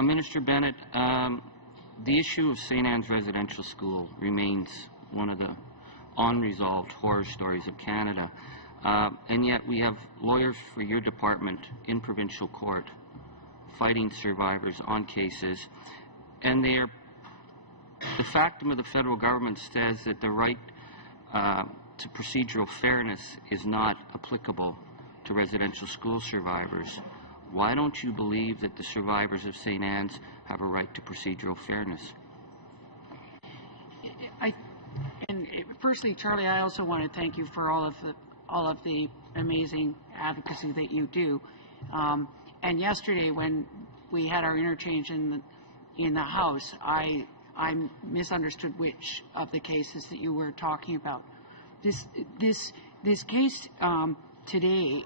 Minister Bennett, the issue of St. Anne's Residential School remains one of the unresolved horror stories of Canada, and yet we have lawyers for your department in provincial court fighting survivors on cases, and the factum of the federal government says that the right to procedural fairness is not applicable to residential school survivors. Why don't you believe that the survivors of St. Anne's have a right to procedural fairness? Firstly, Charlie, I also want to thank you for all of the amazing advocacy that you do. And yesterday, when we had our interchange in the House, I misunderstood which of the cases that you were talking about. This case today,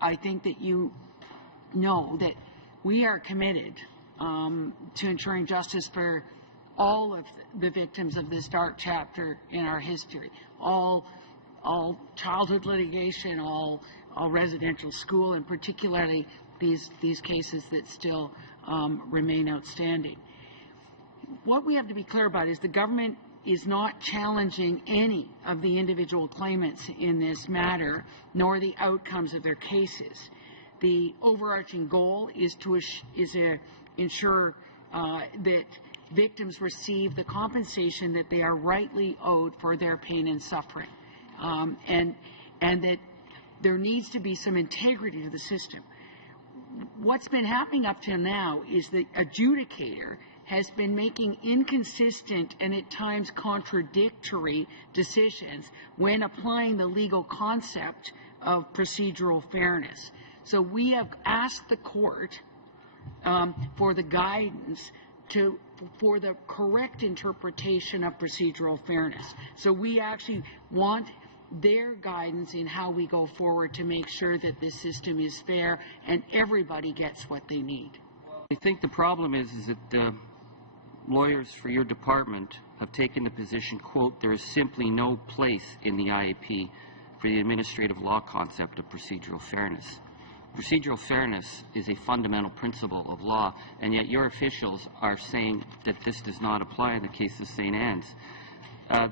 I think that you know that we are committed to ensuring justice for all of the victims of this dark chapter in our history, all childhood litigation, all residential school, and particularly these cases that still remain outstanding. What we have to be clear about is the government is not challenging any of the individual claimants in this matter, nor the outcomes of their cases. The overarching goal is to ensure that victims receive the compensation that they are rightly owed for their pain and suffering, and that there needs to be some integrity to the system. What's been happening up till now is the adjudicator has been making inconsistent and at times contradictory decisions when applying the legal concept of procedural fairness. So we have asked the court for the guidance for the correct interpretation of procedural fairness. So we actually want their guidance in how we go forward to make sure that this system is fair and everybody gets what they need. I think the problem is that lawyers for your department have taken the position, quote, there is simply no place in the IAP for the administrative law concept of procedural fairness. Procedural fairness is a fundamental principle of law, and yet your officials are saying that this does not apply in the case of St. Anne's.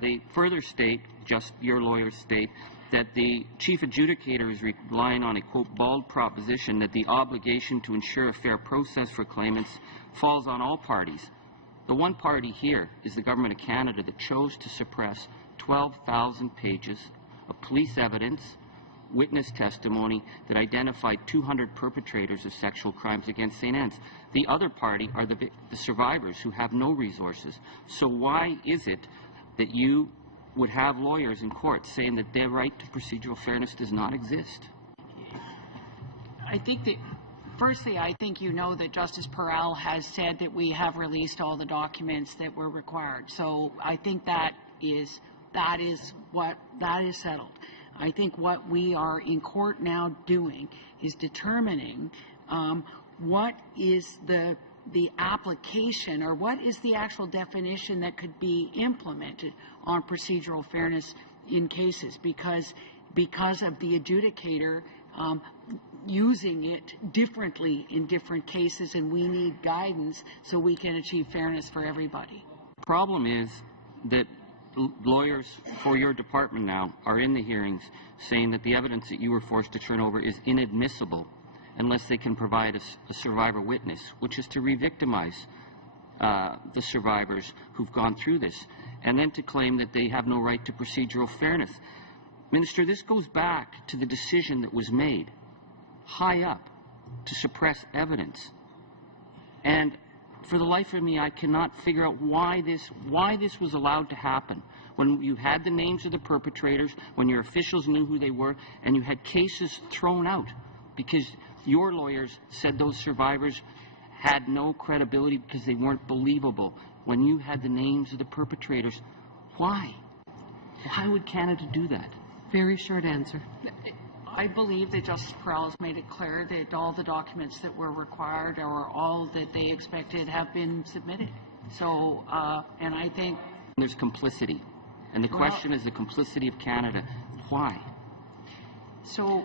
They further state, just your lawyers state, that the chief adjudicator is relying on a, quote, bald proposition that the obligation to ensure a fair process for claimants falls on all parties. The one party here is the Government of Canada that chose to suppress 12,000 pages of police evidence, witness testimony that identified 200 perpetrators of sexual crimes against St. Anne's. The other party are the survivors who have no resources. So why is it that you would have lawyers in court saying that their right to procedural fairness does not exist? I think that, firstly, I think you know that Justice Perel has said that we have released all the documents that were required. So I think that is settled. I think what we are in court now doing is determining what is the application, or what is the actual definition that could be implemented on procedural fairness in cases, because of the adjudicator using it differently in different cases, and we need guidance so we can achieve fairness for everybody. The problem is that lawyers for your department now are in the hearings saying that the evidence that you were forced to turn over is inadmissible unless they can provide a survivor witness, which is to re-victimize the survivors who've gone through this, and then to claim that they have no right to procedural fairness. Minister, this goes back to the decision that was made high up to suppress evidence. And for the life of me, I cannot figure out why this was allowed to happen. When you had the names of the perpetrators, when your officials knew who they were, and you had cases thrown out because your lawyers said those survivors had no credibility because they weren't believable. When you had the names of the perpetrators, why? Why would Canada do that? Very short answer. I believe that Justice Perel has made it clear that all the documents that were required or all that they expected have been submitted. So, and I think there's complicity. And the question is the complicity of Canada. Why? So,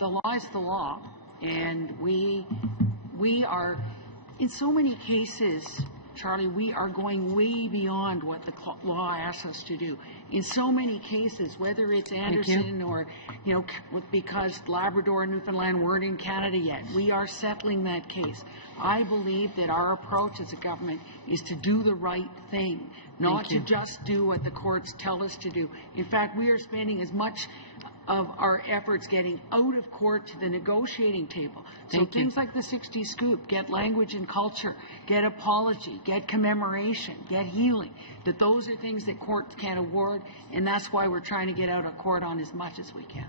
the law is the law, and we are in so many cases, Charlie, we are going way beyond what the law asks us to do. In so many cases, whether it's Anderson or, because Labrador and Newfoundland weren't in Canada yet, we are settling that case. I believe that our approach as a government is to do the right thing, not to just do what the courts tell us to do. In fact, we are spending as much of our efforts getting out of court to the negotiating table. So things like the 60 Scoop, get language and culture, get apology, get commemoration, get healing, that those are things that courts can't award, and that's why we're trying to get out of court on as much as we can.